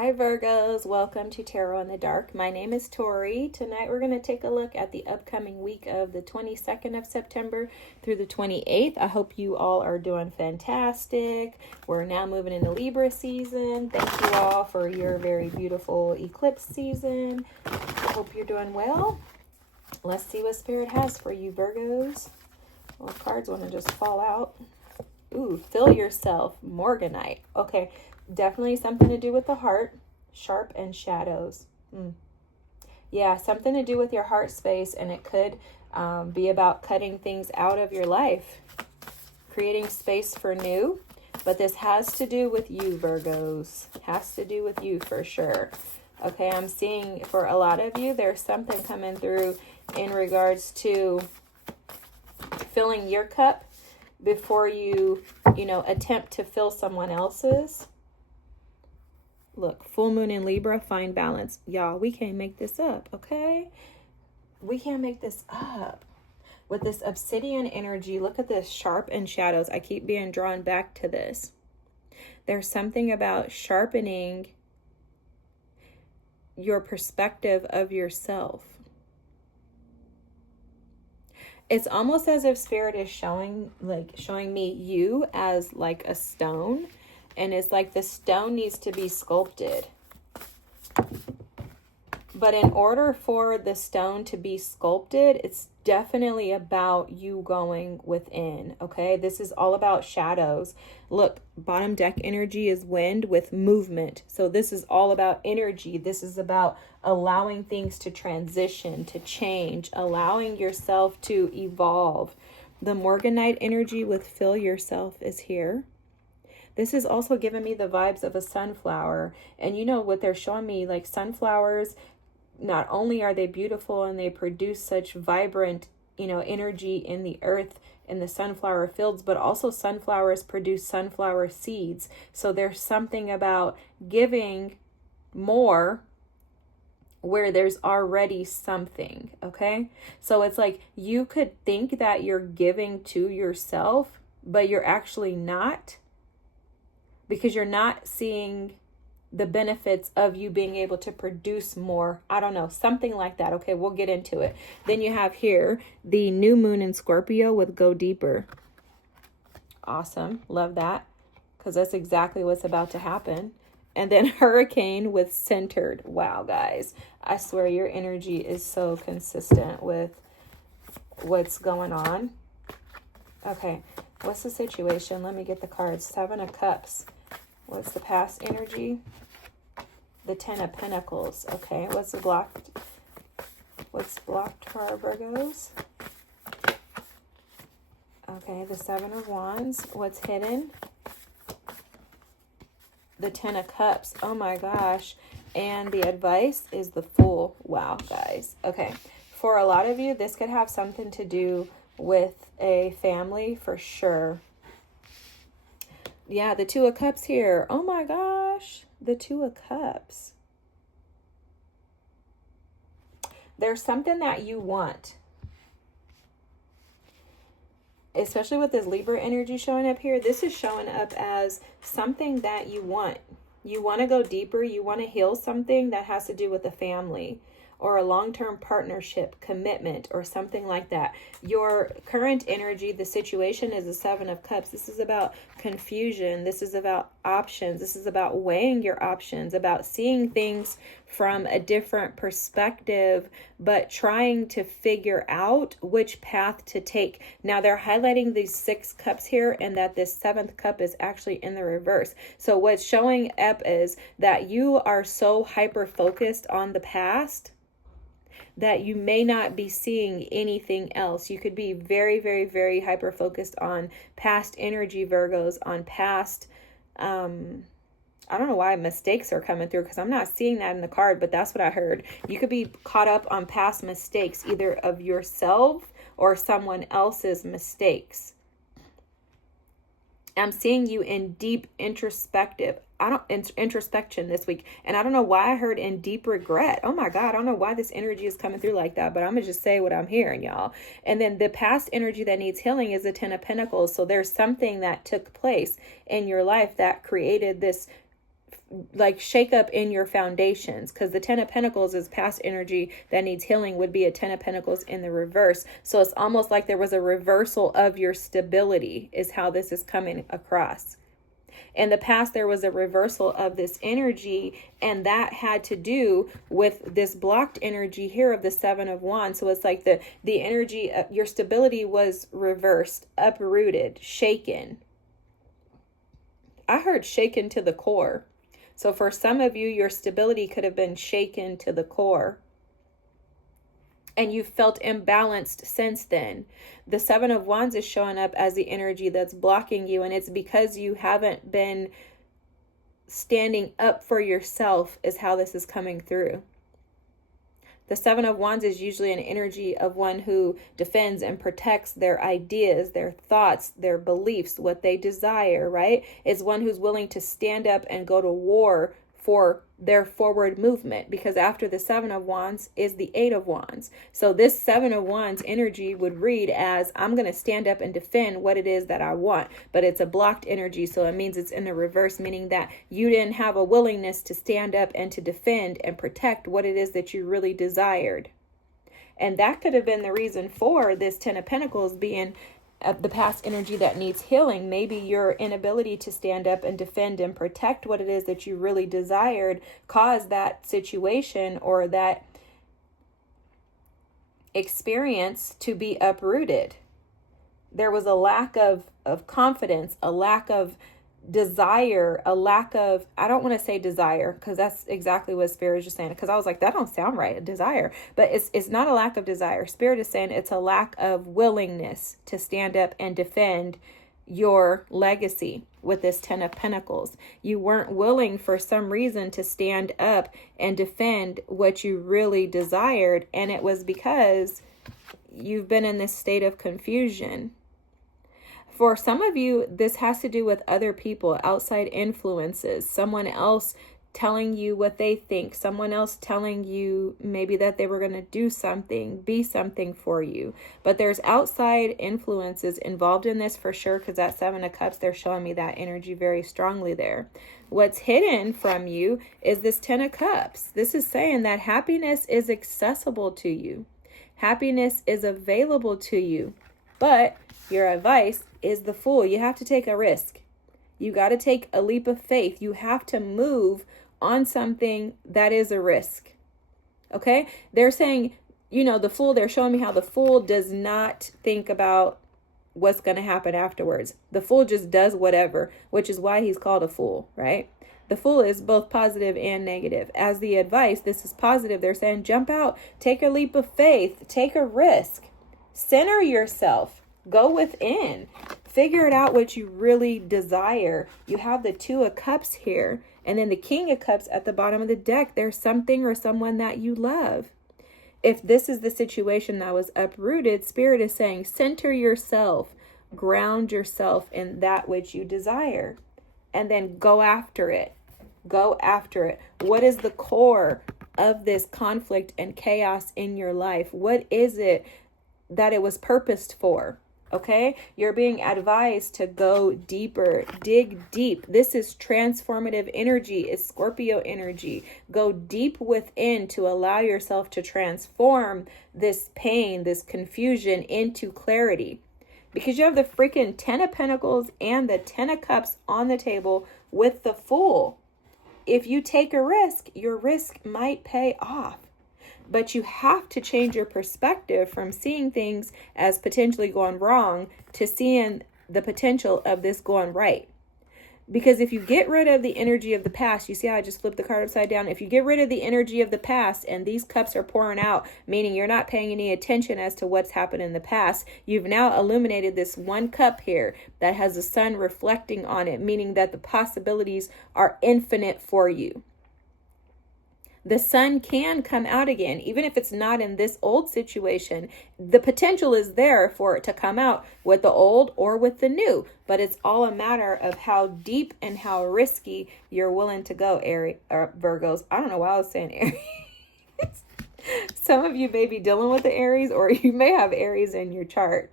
Hi Virgos, welcome to Tarot in the Dark. My name is Tori. Tonight we're going to take a look at the upcoming week of the 22nd of September through the 28th. I hope you all are doing fantastic. We're now moving into Libra season. Thank you all for your very beautiful eclipse season. I hope you're doing well. Let's see what Spirit has for you, Virgos. Well, cards want to just fall out. Ooh, fill yourself, Morganite. Okay. Definitely something to do with the heart, sharp and shadows. Yeah, something to do with your heart space, and it could be about cutting things out of your life, creating space for new, but this has to do with you, Virgos. Has to do with you for sure. Okay, I'm seeing for a lot of you, there's something coming through in regards to filling your cup before you attempt to fill someone else's. Look, full moon in Libra, find balance. Y'all, we can't make this up, okay? We can't make this up. With this obsidian energy, look at this, sharp and shadows. I keep being drawn back to this. There's something about sharpening your perspective of yourself. It's almost as if Spirit is showing me you as like a stone. And it's like the stone needs to be sculpted. But in order for the stone to be sculpted, it's definitely about you going within, okay? This is all about shadows. Look, bottom deck energy is wind with movement. So this is all about energy. This is about allowing things to transition, to change, allowing yourself to evolve. The Morganite energy with fill yourself is here. This is also giving me the vibes of a sunflower. And you know what they're showing me, like sunflowers, not only are they beautiful and they produce such vibrant, energy in the earth, in the sunflower fields, but also sunflowers produce sunflower seeds. So there's something about giving more where there's already something, okay? So it's like you could think that you're giving to yourself, but you're actually not. Because you're not seeing the benefits of you being able to produce more. I don't know, something like that. Okay, we'll get into it. Then you have here the new moon in Scorpio with go deeper. Awesome. Love that. Because that's exactly what's about to happen. And then hurricane with centered. Wow, guys. I swear your energy is so consistent with what's going on. Okay, what's the situation? Let me get the cards. 7 of Cups. What's the past energy? The 10 of Pentacles. Okay, what's blocked for our Virgos? Okay, the 7 of Wands. What's hidden? The 10 of Cups. Oh my gosh. And the advice is the Fool. Wow, guys. Okay, for a lot of you, this could have something to do with a family for sure. Yeah, the 2 of Cups here. Oh my gosh. The 2 of Cups. There's something that you want. Especially with this Libra energy showing up here. This is showing up as something that you want. You want to go deeper. You want to heal something that has to do with the family, or a long-term partnership, commitment, or something like that. Your current energy, the situation is the 7 of Cups. This is about confusion. This is about options. This is about weighing your options, about seeing things from a different perspective, but trying to figure out which path to take. Now, they're highlighting these 6 cups here, and that this 7th cup is actually in the reverse. So what's showing up is that you are so hyper-focused on the past that you may not be seeing anything else. You could be very, very, very hyper-focused on past energy, Virgos, on past, I don't know why mistakes are coming through, because I'm not seeing that in the card, but that's what I heard. You could be caught up on past mistakes, either of yourself or someone else's mistakes. I'm seeing you in deep introspection this week. And I don't know why I heard in deep regret. Oh my God, I don't know why this energy is coming through like that, but I'm going to just say what I'm hearing, y'all. And then the past energy that needs healing is the 10 of Pentacles. So there's something that took place in your life that created this like shake up in your foundations, because the 10 of Pentacles is past energy that needs healing, would be a 10 of Pentacles in the reverse. So it's almost like there was a reversal of your stability is how this is coming across. In the past, there was a reversal of this energy, and that had to do with this blocked energy here of the 7 of Wands. So it's like the energy, your stability was reversed, uprooted, shaken. I heard shaken to the core. So for some of you, your stability could have been shaken to the core. And you felt imbalanced since then. The 7 of Wands is showing up as the energy that's blocking you. And it's because you haven't been standing up for yourself is how this is coming through. The 7 of Wands is usually an energy of one who defends and protects their ideas, their thoughts, their beliefs, what they desire, right? It's one who's willing to stand up and go to war for their forward movement, because after the 7 of Wands is the 8 of Wands. So this 7 of Wands energy would read as, I'm going to stand up and defend what it is that I want, but it's a blocked energy. So it means it's in the reverse, meaning that you didn't have a willingness to stand up and to defend and protect what it is that you really desired. And that could have been the reason for this 10 of Pentacles being the past energy that needs healing. Maybe your inability to stand up and defend and protect what it is that you really desired caused that situation or that experience to be uprooted. There was a lack of confidence, a lack of desire, a lack of, I don't want to say desire, because that's exactly what Spirit is just saying, because I was like, that don't sound right, desire. But it's not a lack of desire. Spirit is saying it's a lack of willingness to stand up and defend your legacy with this 10 of Pentacles. You weren't willing for some reason to stand up and defend what you really desired, and it was because you've been in this state of confusion. For some of you, this has to do with other people, outside influences, someone else telling you what they think, someone else telling you maybe that they were going to do something, be something for you. But there's outside influences involved in this for sure, because that 7 of Cups, they're showing me that energy very strongly there. What's hidden from you is this 10 of Cups. This is saying that happiness is accessible to you. Happiness is available to you. But your advice is the Fool. You have to take a risk. You got to take a leap of faith. You have to move on something that is a risk. Okay? They're saying, the Fool, they're showing me how the Fool does not think about what's going to happen afterwards. The Fool just does whatever, which is why he's called a fool, right? The Fool is both positive and negative. As the advice, this is positive. They're saying, jump out, take a leap of faith, take a risk, center yourself. Go within. Figure it out what you really desire. You have the 2 of Cups here. And then the King of Cups at the bottom of the deck. There's something or someone that you love. If this is the situation that was uprooted, Spirit is saying, center yourself. Ground yourself in that which you desire. And then go after it. Go after it. What is the core of this conflict and chaos in your life? What is it that it was purposed for? Okay, you're being advised to go deeper, dig deep. This is transformative energy, it's Scorpio energy. Go deep within to allow yourself to transform this pain, this confusion into clarity. Because you have the freaking 10 of Pentacles and the 10 of Cups on the table with the Fool. If you take a risk, your risk might pay off. But you have to change your perspective from seeing things as potentially going wrong to seeing the potential of this going right. Because if you get rid of the energy of the past, you see how I just flipped the card upside down? If you get rid of the energy of the past and these cups are pouring out, meaning you're not paying any attention as to what's happened in the past, you've now illuminated this one cup here that has the sun reflecting on it, meaning that the possibilities are infinite for you. The sun can come out again, even if it's not in this old situation. The potential is there for it to come out with the old or with the new, but it's all a matter of how deep and how risky you're willing to go, Virgos. I don't know why I was saying Aries. Some of you may be dealing with the Aries, or you may have Aries in your chart.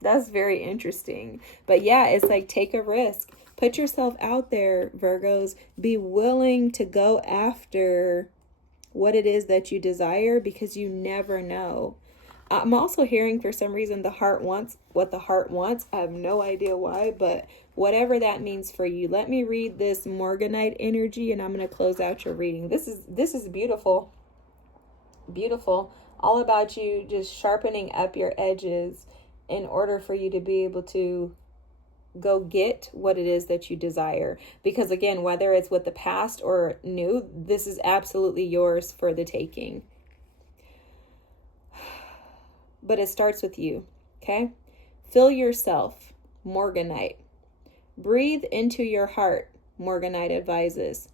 That's very interesting. But yeah, it's like take a risk. Put yourself out there, Virgos. Be willing to go after what it is that you desire, because you never know. I'm also hearing, for some reason, the heart wants what the heart wants. I have no idea why, but whatever that means for you. Let me read this Morganite energy, and I'm going to close out your reading. This is beautiful. Beautiful. All about you just sharpening up your edges in order for you to be able to go get what it is that you desire. Because again, whether it's with the past or new, this is absolutely yours for the taking. But it starts with you, okay? Fill yourself, Morganite. Breathe into your heart, Morganite advises.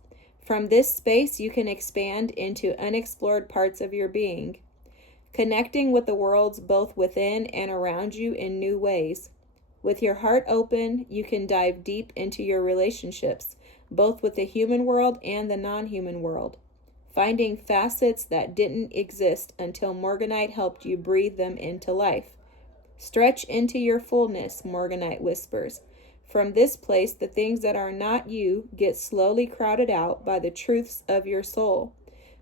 From this space, you can expand into unexplored parts of your being, connecting with the worlds both within and around you in new ways. With your heart open, you can dive deep into your relationships, both with the human world and the non-human world, finding facets that didn't exist until Morganite helped you breathe them into life. Stretch into your fullness, Morganite whispers. From this place, the things that are not you get slowly crowded out by the truths of your soul.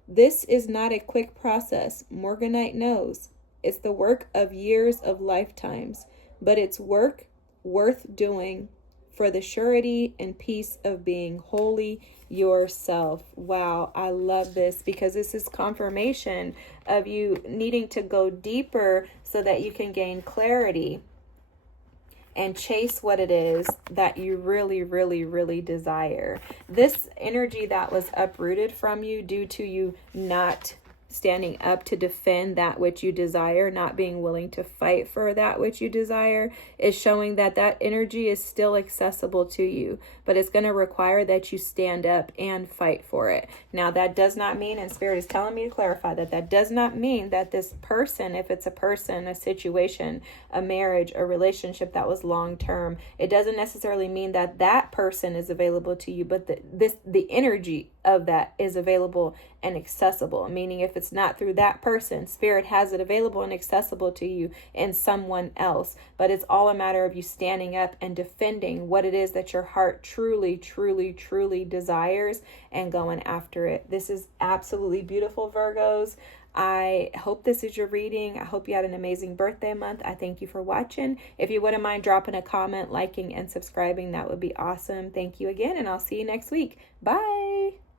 This is not a quick process, Morganite knows. It's the work of years of lifetimes, but it's work worth doing for the surety and peace of being wholly yourself. Wow, I love this, because this is confirmation of you needing to go deeper so that you can gain clarity and chase what it is that you really, really, really desire. This energy that was uprooted from you due to you not standing up to defend that which you desire, not being willing to fight for that which you desire, is showing that that energy is still accessible to you, but it's going to require that you stand up and fight for it. Now, that does not mean, and Spirit is telling me to clarify that does not mean that this person, if it's a person, a situation, a marriage, a relationship that was long term, it doesn't necessarily mean that that person is available to you, but the energy of that is available and accessible, meaning if it's not through that person, Spirit has it available and accessible to you in someone else. But it's all a matter of you standing up and defending what it is that your heart truly, truly, truly desires and going after it. This is absolutely beautiful, Virgos. I hope this is your reading. I hope you had an amazing birthday month. I thank you for watching. If you wouldn't mind dropping a comment, liking, and subscribing, that would be awesome. Thank you again, and I'll see you next week. Bye.